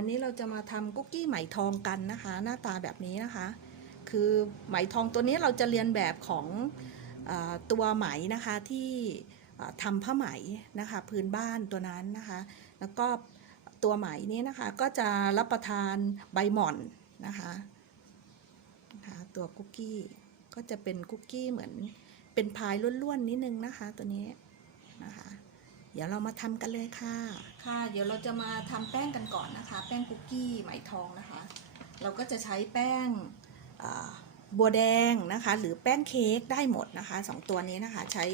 วันนี้เราจะมาทำคุกกี้ไหมทองกันนะคะ หน้าตาแบบนี้นะคะ คือไหมทองตัวนี้เราจะเรียนแบบของอตัวไหมนะคะที่อ่าทำผ้าไหมนะคะพื้นบ้านตัวนั้นนะคะ แล้วก็ตัวไหมนี้นะคะก็จะรับประทานใบหม่อนนะคะนะคะตัวคุกกี้ก็จะเป็นคุกกี้เหมือนเป็นพายล้วนๆนิดนึงนะคะตัวนี้นะคะ เดี๋ยวเรามาทำกันเลยค่ะ ค่ะ เดี๋ยวเราจะมาทำแป้งกันก่อนนะคะ แป้งคุกกี้ไหมทองนะคะ เราก็จะใช้แป้งบัวแดงนะคะ หรือแป้งเค้กได้หมดนะคะสองตัวนี้นะคะ ใช้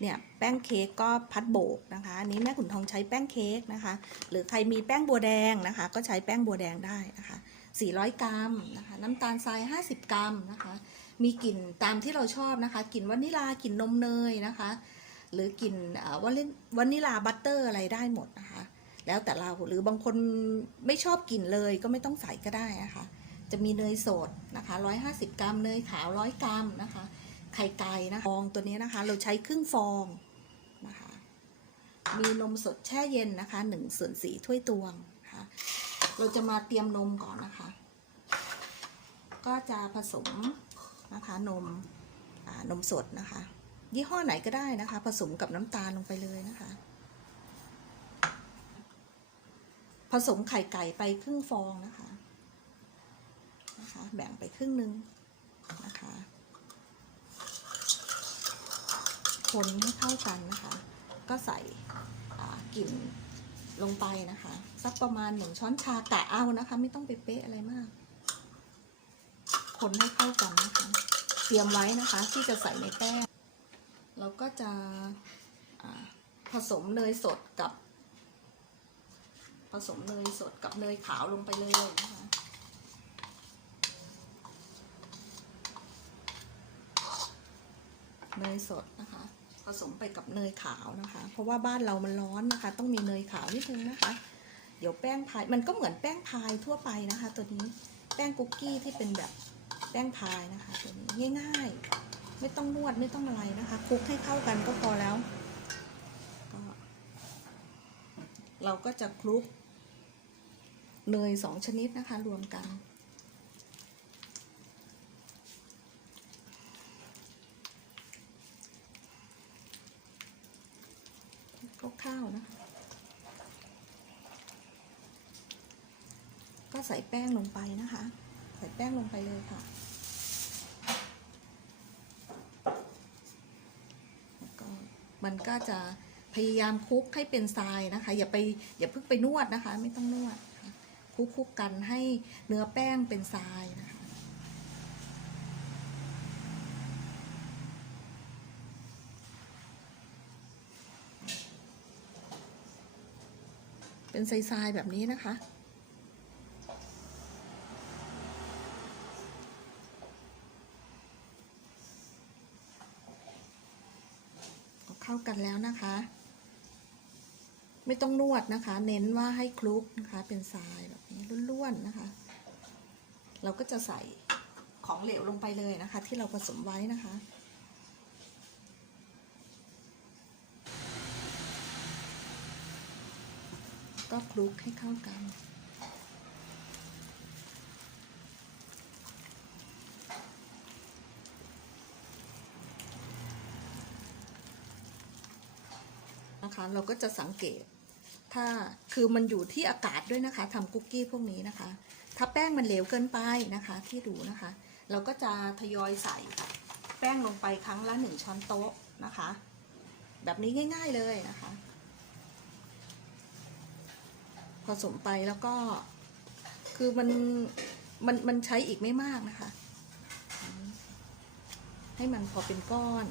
เนี่ยแป้งเค้กก็พัดโบกนะคะอันนี้แม่ขุนทองใช้แป้งเค้กนะคะ หรือใครมีแป้งบัวแดงนะคะ ก็ใช้แป้งบัวแดงได้นะคะ 400 กรัมนะคะ น้ำตาลทราย 50 กรัมนะคะ มีกลิ่นตามที่เราชอบนะคะ กลิ่นวานิลากลิ่นนมเนยนะคะ หรือกลิ่นวานิวานิลาบัตเตอร์อะไรได้หมดนะคะ แล้วแต่เราหรือบางคนไม่ชอบกลิ่นเลยก็ไม่ต้องใส่ก็ได้นะคะ จะมีเนยสดนะคะ150 กรัมเนยขาว100 กรัมนะคะ ไข่ไก่นะฟองตัวนี้นะคะ เราใช้ครึ่งฟองนะคะ มีนมสดแช่เย็นนะคะ1ส่วน4ถ้วยตวงนะคะเราจะมาเตรียมนมก่อนนะคะ ก็จะผสมนะคะนมนมสดนะคะ ยี่ห้อไหนก็ได้นะคะ ผสมกับน้ำตาลลงไปเลยนะคะ ผสมไข่ไก่ไปครึ่งฟองนะคะนะคะ แบ่งไปครึ่งหนึ่งนะคะ คนให้เข้ากันนะคะ ก็ใส่กลิ่นลงไปนะคะ สักประมาณหนึ่งช้อนชากะเอานะคะ ไม่ต้องไปเป๊ะอะไรมาก คนให้เข้ากันนะคะ เตรียมไว้นะคะที่จะใส่ในแป้ง เราก็จะผสมเนยสดกับ ผสมเนยสดกับเนยขาวลงไปเลยนะคะเนยสดนะคะ ผสมไปกับเนยขาวนะคะ เพราะว่าบ้านเรามันร้อนนะคะ ต้องมีเนยขาวนิดนึงนะคะ เดี๋ยวแป้งพายมันก็เหมือนแป้งพายทั่วไปนะคะ ตัวนี้แป้งคุกกี้ที่เป็นแบบแป้งพายนะคะ ตัวนี้ง่ายๆ ไม่ต้องนวดไม่ต้องอะไรนะคะคลุกให้เข้ากันก็พอแล้วก็เราก็จะคลุกเนยสองชนิดนะคะ รวมกันคร่าวนะ ก็ใส่แป้งลงไปนะคะ ใส่แป้งลงไปเลยค่ะ แล้วก็ มันก็จะพยายามคลุกให้เป็นทรายนะคะ อย่าไปอย่าเพิ่งไปนวดนะคะ ไม่ต้องนวดคลุกคลุกกันให้เนื้อแป้งเป็นทรายนะคะเป็นทรายๆแบบนี้นะคะากันแล้วนะคะ ไม่ต้องนวดนะคะ เน้นว่าให้คลุกนะคะ เป็นทรายแบบนี้ล้วนๆนะคะ เราก็จะใส่ของเหลวลงไปเลยนะคะ ที่เราผสมไว้นะคะก็คลุกให้เข้ากัน นะคะ เราก็จะสังเกต ถ้าคือมันอยู่ที่อากาศด้วยนะคะทำคุกกี้พวกนี้นะคะ ถ้าแป้งมันเหลวเกินไปนะคะ ที่ดูนะคะ เราก็จะทยอยใส่แป้งลงไปครั้งละหนึ่งช้อนโต๊ะนะคะ แบบนี้ง่าย ๆเลยนะคะผสมไปแล้วก็คือมันมันมันใช้อีกไม่มากนะคะ ให้มันพอเป็นก้อน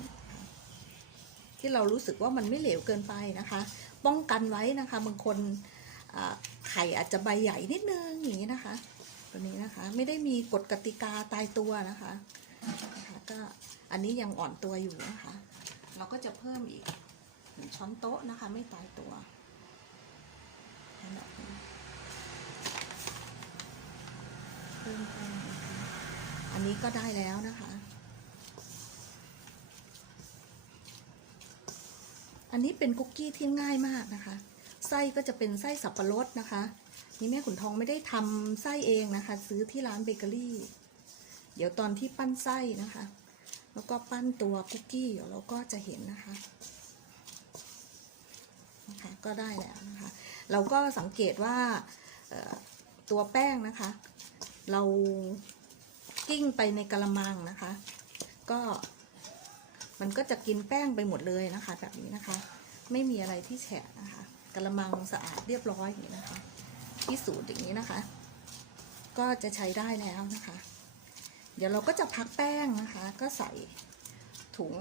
ที่เรารู้สึกว่ามันไม่เหลวเกินไปนะคะ ป้องกันไว้นะคะบางคนไข่อาจจะใบใหญ่นิดนึงอย่างนี้นะคะ ตัวนี้นะคะไม่ได้มีกฎกติกาตายตัวนะคะนะคะก็อันนี้ยังอ่อนตัวอยู่นะคะ เราก็จะเพิ่มอีกหนึ่งช้อนโต๊ะนะคะ ไม่ตายตัวเพิ่มแป้งนะคะอันนี้ก็ได้แล้วนะคะ อันนี้เป็นคุกกี้ที่ง่ายมากนะคะ ไส้ก็จะเป็นไส้สับปะรดนะคะ นี่แม่ขุนทองไม่ได้ทำไส้เองนะคะ ซื้อที่ร้านเบเกอรี่ เดี๋ยวตอนที่ปั้นไส้นะคะ แล้วก็ปั้นตัวคุกกี้เราก็จะเห็นนะคะนะคะ ก็ได้แล้วนะคะ เราก็สังเกตว่าตัวแป้งนะคะ เรากิ้งไปในกระมังนะคะ ก็ มันก็จะกินแป้งไปหมดเลยนะคะ แบบนี้นะคะ ไม่มีอะไรที่แฉะนะคะกระมังสะอาดเรียบร้อยอย่างนี้นะคะ ที่สูตรอย่างนี้นะคะ ก็จะใช้ได้แล้วนะคะ เดี๋ยวเราก็จะพักแป้งนะคะ ก็ใส่ถุง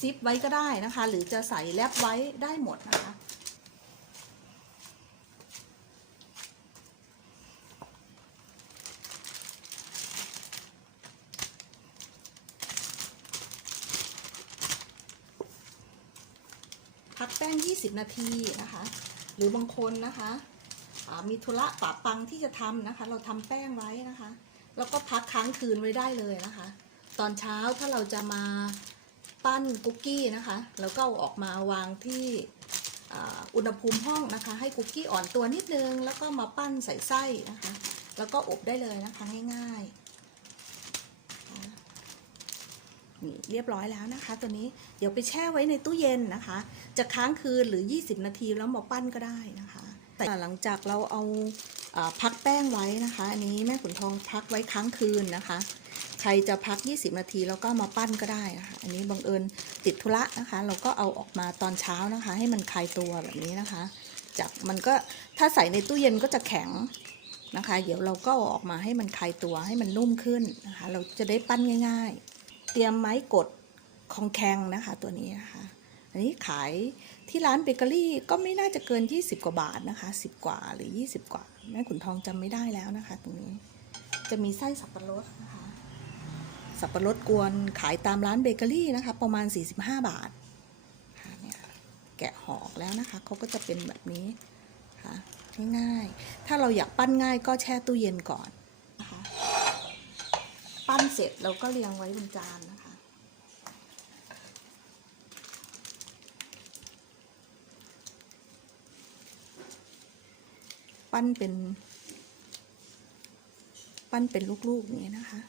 ซิปไว้ก็ได้นะคะ หรือจะใส่แรปไว้ได้หมดนะคะ แป้ง 20 นาทีนะคะ หรือบางคนนะคะมีธุระปะปังที่จะทำนะคะ เราทำแป้งไว้นะคะ แล้วก็พักค้างคืนไว้ได้เลยนะคะ ตอนเช้าถ้าเราจะมาปั้นคุกกี้นะคะ แล้วก็ออกมาวางที่อุณหภูมิห้องนะคะ ให้คุกกี้อ่อนตัวนิดนึง แล้วก็มาปั้นใส่ไส้นะคะ แล้วก็อบได้เลยนะคะง่ายๆ นี่เรียบร้อยแล้วนะคะ ตัวนี้เดี๋ยวไปแช่ไว้ในตู้เย็นนะคะ จะค้างคืนหรือ 20 นาทีแล้วมาปั้นก็ได้นะคะ แต่หลังจากเราเอาพักแป้งไว้นะคะ อันนี้แม่ขุนทองพักไว้ค้างคืนนะคะ ใครจะพัก 20 นาทีแล้วก็มาปั้นก็ได้นะคะ อันนี้บังเอิญติดธุระนะคะ เราก็เอาออกมาตอนเช้านะคะ ให้มันคลายตัวแบบนี้นะคะ จากมันก็ถ้าใส่ในตู้เย็นก็จะแข็งนะคะ เดี๋ยวเราก็ออกมาให้มันคลายตัวให้มันนุ่มขึ้นนะคะ เราจะได้ปั้นง่าย ๆ รียมไม้กดของแข็งนะคะตัวนี้นะคะอันนี้ขายที่ร้านเบเกอรี่ก็ไม่น่าจะเกิน 20 กว่าบาทนะคะ 10 กว่าหรือ 20 กว่า แม่ขุนทองจำไม่ได้แล้วนะคะ ตรงนี้จะมีไส้สับปะรดนะคะสับปะรดกวนขายตามร้านเบเกอรี่นะคะ ประมาณ 45 บาทค่ะเนี่ยแกะหอกแล้วนะคะเขาก็จะเป็นแบบนี้ค่ะง่ายๆถ้าเราอยากปั้นง่ายก็แช่ตู้เย็นก่อน ปั้นเสร็จเราก็เรียงไว้บนจานนะคะ ปั้นเป็น ปั้นเป็นลูกๆนี้นะคะ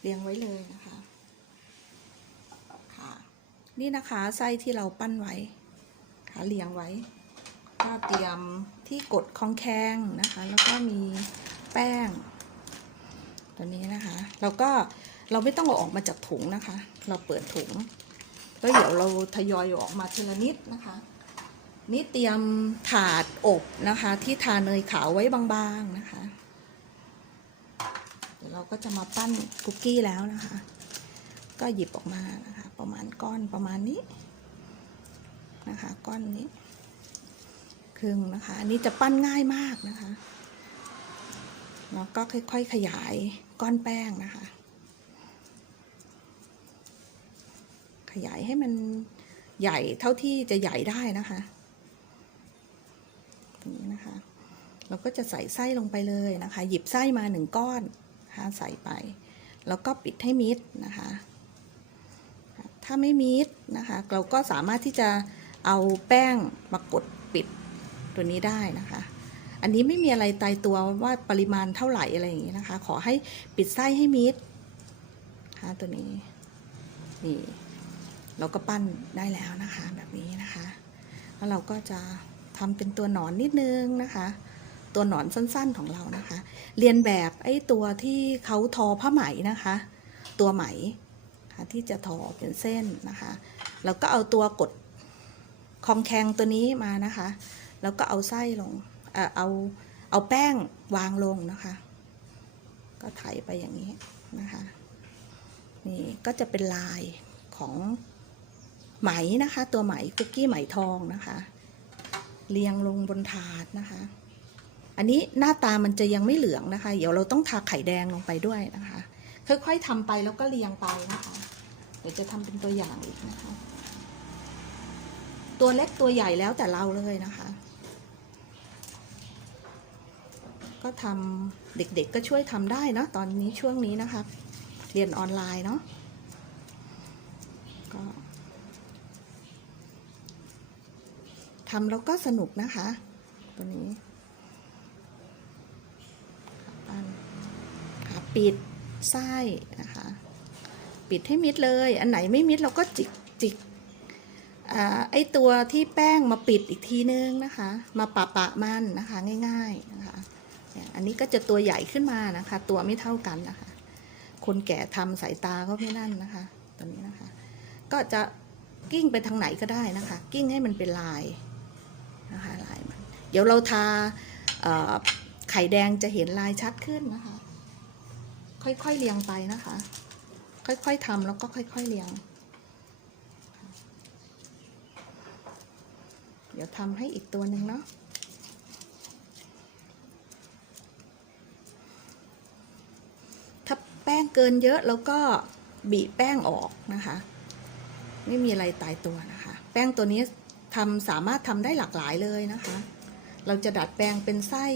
เรียงไว้เลยนะคะค่ะนี่นะคะไส้ที่เราปั้นไว้ค่ะเรียงไว้ก็เตรียมที่กดคองแคงนะคะ แล้วก็มี แป้ง ตัวนี้นะคะแล้วก็เราไม่ต้องเอาออกมาจากถุงนะคะ เราเปิดถุง แล้วเดี๋ยวเราทยอยออกมาทีละนิดนะคะ นี่เตรียมถาดอบนะคะ ที่ทาเนยขาวไว้บางๆนะคะเดี๋ยวเราก็จะมาปั้นคุกกี้แล้วนะคะ ก็หยิบออกมานะคะ ประมาณก้อนประมาณนี้นะคะ ก้อนนี้ครึ่งนะคะ อันนี้จะปั้นง่ายมากนะคะ แล้วก็ค่อยๆขยายก้อนแป้งนะคะ ขยายให้มันใหญ่เท่าที่จะใหญ่ได้นะคะตรงนี้นะคะ เราก็จะใส่ไส้ลงไปเลยนะคะ หยิบไส้มาหนึ่งก้อนนะคะใส่ไป แล้วก็ปิดให้มิดนะคะ ถ้าไม่มิดนะคะ เราก็สามารถที่จะเอาแป้งมากดปิดตัวนี้ได้นะคะ อันนี้ไม่มีอะไรตายตัวว่าปริมาณเท่าไหร่อะไรอย่างนี้นะคะ ขอให้ปิดไส้ให้มิดนะคะตัวนี้นี่เราก็ปั้นได้แล้วนะคะ แบบนี้นะคะ แล้วเราก็จะทำเป็นตัวหนอนนิดนึงนะคะ ตัวหนอนสั้นๆของเรานะคะ เรียนแบบไอ้ตัวที่เขาทอผ้าไหมนะคะ ตัวไหมค่ะที่จะทอเป็นเส้นนะคะ แล้วก็เอาตัวกดคองแคงตัวนี้มานะคะ แล้วก็เอาไส้ลง เอเอาเอาแป้งวางลงนะคะ ก็ไถไปอย่างนี้นะคะนี่ก็จะเป็นลายของไหมนะคะ ตัวไหมคุกกี้ไหมทองนะคะ เรียงลงบนถาดนะคะ อันนี้หน้าตามันจะยังไม่เหลืองนะคะ เดี๋ยวเราต้องทาไข่แดงลงไปด้วยนะคะ ค่อยๆทำไปแล้วก็เรียงไปนะคะเดี๋ยวจะทำเป็นตัวอย่างอีกนะคะ ตัวเล็กตัวใหญ่แล้วแต่เราเลยนะคะ ก็ทำเด็กๆก็ช่วยทำได้เนอะตอนนี้ช่วงนี้นะคะ เรียนออนไลน์เนาะก็ทำแล้วก็สนุกนะคะ ตัวนี้ปิดไส้นะคะ ปิดให้มิดเลย อันไหนไม่มิดเราก็จิกจิกอไอตัวที่แป้งมาปิดอีกทีนึงนะคะ มาปะปะมันนะคะง่ายๆนะคะ อันนี้ก็จะตัวใหญ่ขึ้นมานะคะ ตัวไม่เท่ากันนะคะ คนแก่ทำสายตาก็ไม่นั่นนะคะตัวนี้นะคะ ก็จะกิ้งไปทางไหนก็ได้นะคะ กิ้งให้มันเป็นลายนะคะลายมันเดี๋ยวเราทาไข่แดงจะเห็นลายชัดขึ้นนะคะ ค่อยๆเรียงไปนะคะ ค่อยๆทำแล้วก็ค่อยๆเรียง เดี๋ยวทำให้อีกตัวหนึ่งเนาะ ถ้าแป้ งเกินเยอะแล้วก็บีบแป้งออกนะคะ ไม่มีอะไรตายตัวนะคะ แป้งตัวนี้ทำสามารถทำได้หลากหลายเลยนะคะ เราจะดัดแปลงเป็นไส้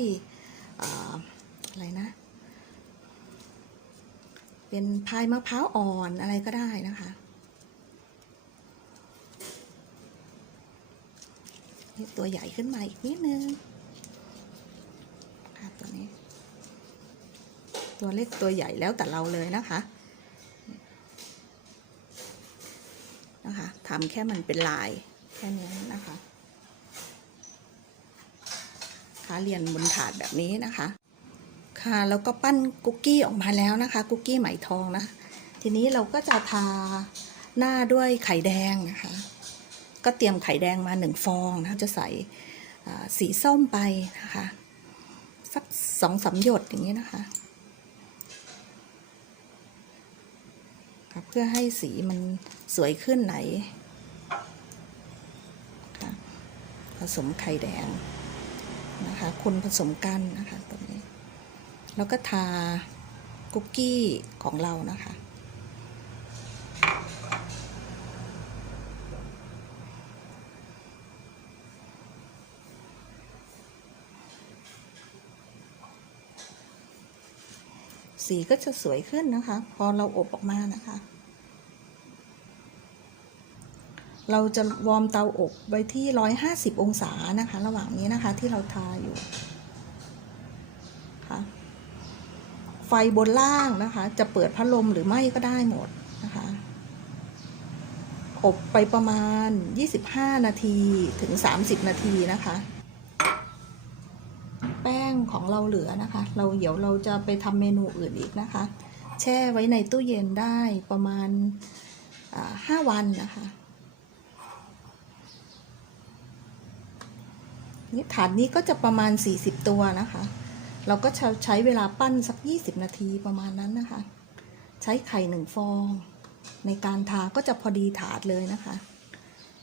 อ่าอะไรนะ เป็นพายมะพร้าวอ่อนอะไรก็ได้นะคะนี่ตัวใหญ่ขึ้นมาอีกนิดนึงค่ะตัวนี้ ตัวเล็กตัวใหญ่แล้วแต่เราเลยนะคะนะคะทำแค่มันเป็นลายแค่นี้นะคะค่ะเรียนบนถาดแบบนี้นะคะ ค่ะแล้วก็ปั้นคุกกี้ออกมาแล้วนะคะคุกกี้ไหมทองนะ ทีนี้เราก็จะทาหน้าด้วยไข่แดงนะคะ ก็เตรียมไข่แดงมาหนึ่งฟองนะคะจะใส่สีส้มไปนะคะ สักสองสามหยดอย่างนี้นะคะ ค่ะเพื่อให้สีมันสวยขึ้นไหนค่ะผสมไข่แดงนะคะคนผสมกันนะคะตรงนี้ แล้วก็ทาคุกกี้ของเรานะคะ สีก็จะสวยขึ้นนะคะ พอเราอบออกมานะคะ เราจะวอร์มเตาอบไว้ที่ 150 องศานะคะ ระหว่างนี้นะคะที่เราทาอยู่ค่ะไฟบนล่างนะคะ จะเปิดพัดลมหรือไม่ก็ได้หมดนะคะ อบไปประมาณ 25 นาทีถึง 30 นาทีนะคะ ของเราเหลือนะคะ เราเดี๋ยวเราจะไปทำเมนูอื่นอีกนะคะ แช่ไว้ในตู้เย็นได้ประมาณห้าวันนะคะนี่ฐานนี้ก็จะประมาณ 40 ตัวนะคะ เราก็ใช้ใช้เวลาปั้นสัก 20 นาทีประมาณนั้นนะคะ ใช้ไข่หนึ่งฟอง ในการทาก็จะพอดีถาดเลยนะคะ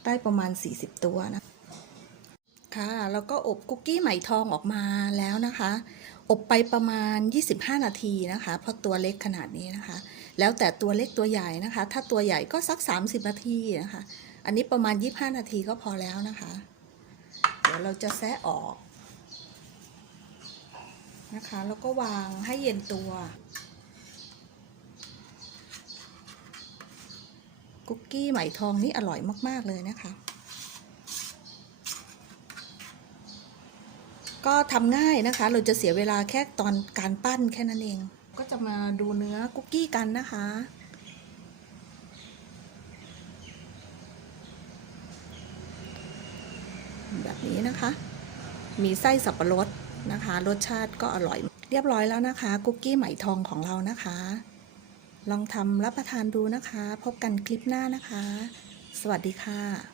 ได้ประมาณ 40 ตัวนะะ ค่ะแล้วก็อบคุกกี้ไหมทองออกมาแล้วนะคะ อบไปประมาณ 25 นาทีนะคะ เพราะตัวเล็กขนาดนี้นะคะ แล้วแต่ตัวเล็กตัวใหญ่นะคะ ถ้าตัวใหญ่ก็สัก 30 นาทีนะคะ อันนี้ประมาณ 25 นาทีก็พอแล้วนะคะ เดี๋ยวเราจะแซะออกนะคะ แล้วก็วางให้เย็นตัวคุกกี้ไหมทองนี่อร่อยมาก ๆ เลยนะคะ ก็ทำง่ายนะคะ เราจะเสียเวลาแค่ตอนการปั้นแค่นั้นเอง ก็จะมาดูเนื้อคุกกี้กันนะคะ แบบนี้นะคะ มีไส้สับปะรดนะคะ รสชาติก็อร่อย เรียบร้อยแล้วนะคะ คุกกี้ไหมทองของเรานะคะ ลองทำรับประทานดูนะคะ พบกันคลิปหน้านะคะ สวัสดีค่ะ